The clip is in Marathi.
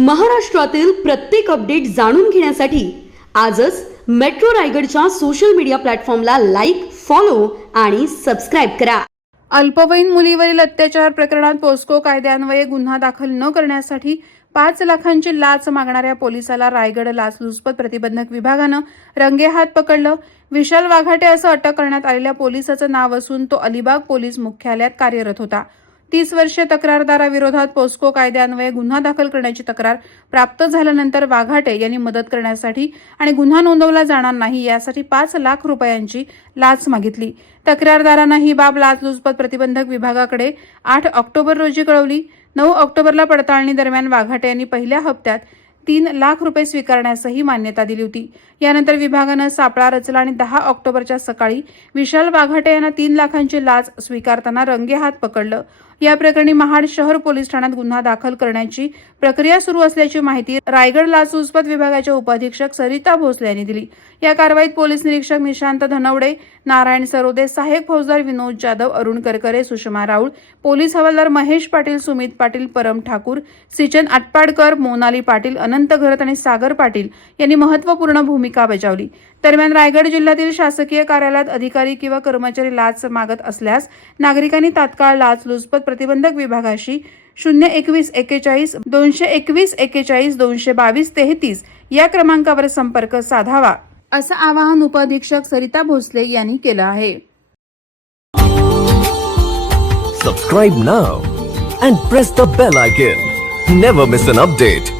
महाराष्ट्रातील प्रत्येक अपडेट जाणून घेण्यासाठी आजच मेट्रो रायगडच्या सोशल मीडिया प्लॅटफॉर्मला लाईक फॉलो आणि सबस्क्राईब करा. अल्पवयीन मुलीवरील अत्याचार प्रकरणात पोस्को कायद्यान्वये गुन्हा दाखल न करण्यासाठी पाच लाखांची लाच मागणाऱ्या पोलिसाला रायगड लाचलुचपत प्रतिबंधक विभागानं रंगेहात पकडलं. विशाल वाघाटे असं अटक करण्यात आलेल्या पोलिसाचं नाव असून तो अलिबाग पोलीस मुख्यालयात कार्यरत होता. तीस वर्षे तक्रारदाराविरोधात पोस्को कायद्यान्वये गुन्हा दाखल करण्याची तक्रार प्राप्त झाल्यानंतर वाघाटे यांनी मदत करण्यासाठी आणि गुन्हा नोंदवला जाणार नाही यासाठी पाच लाख रुपयांची लाच मागितली. तक्रारदारांना ही बाब लाचलुचपत प्रतिबंधक विभागाकडे आठ ऑक्टोबर रोजी कळवली. नऊ ऑक्टोबरला पडताळणी दरम्यान वाघाटे यांनी पहिल्या हप्त्यात तीन लाख रुपये स्वीकारण्यासही मान्यता दिली होती. यानंतर विभागानं सापळा रचला आणि दहा ऑक्टोबरच्या सकाळी विशाल वाघाटे यांना तीन लाखांची लाच स्वीकारताना रंगेहात पकडलं. या प्रकरणी महाड शहर पोलीस ठाण्यात गुन्हा दाखल करण्याची प्रक्रिया सुरू असल्याची माहिती रायगड लाचलुचपत विभागाच्या उपाधीक्षक सरिता भोसले यांनी दिली. या कारवाईत पोलीस निरीक्षक निशांत धनवडे नारायण सरोदे सहाय्यक फौजदार विनोद जाधव अरुण करकरे सुषमा राऊळ पोलीस हवालदार महेश पाटील सुमित पाटील परम ठाकूर सिचन आटपाडकर मोनाली पाटील अनंत घरत आणि सागर पाटील यांनी महत्त्वपूर्ण भूमिका बजावली. दरम्यान रायगड जिल्ह्यातील शासकीय कार्यालयात अधिकारी किंवा कर्मचारी लाच मागत असल्यास नागरिकांनी तात्काळ लाचलुचपत प्रतिबंधक विभागाशी शून्य एकवीस एक्केचाळीस दोनशे एकवीस एक्केचाळीस दोनशे बावीस तेहतीस या क्रमांकावर संपर्क साधावा असं आवाहन उपाधीक्षक सरिता भोसले यांनी केलं आहे. Subscribe now and press the bell icon never miss an update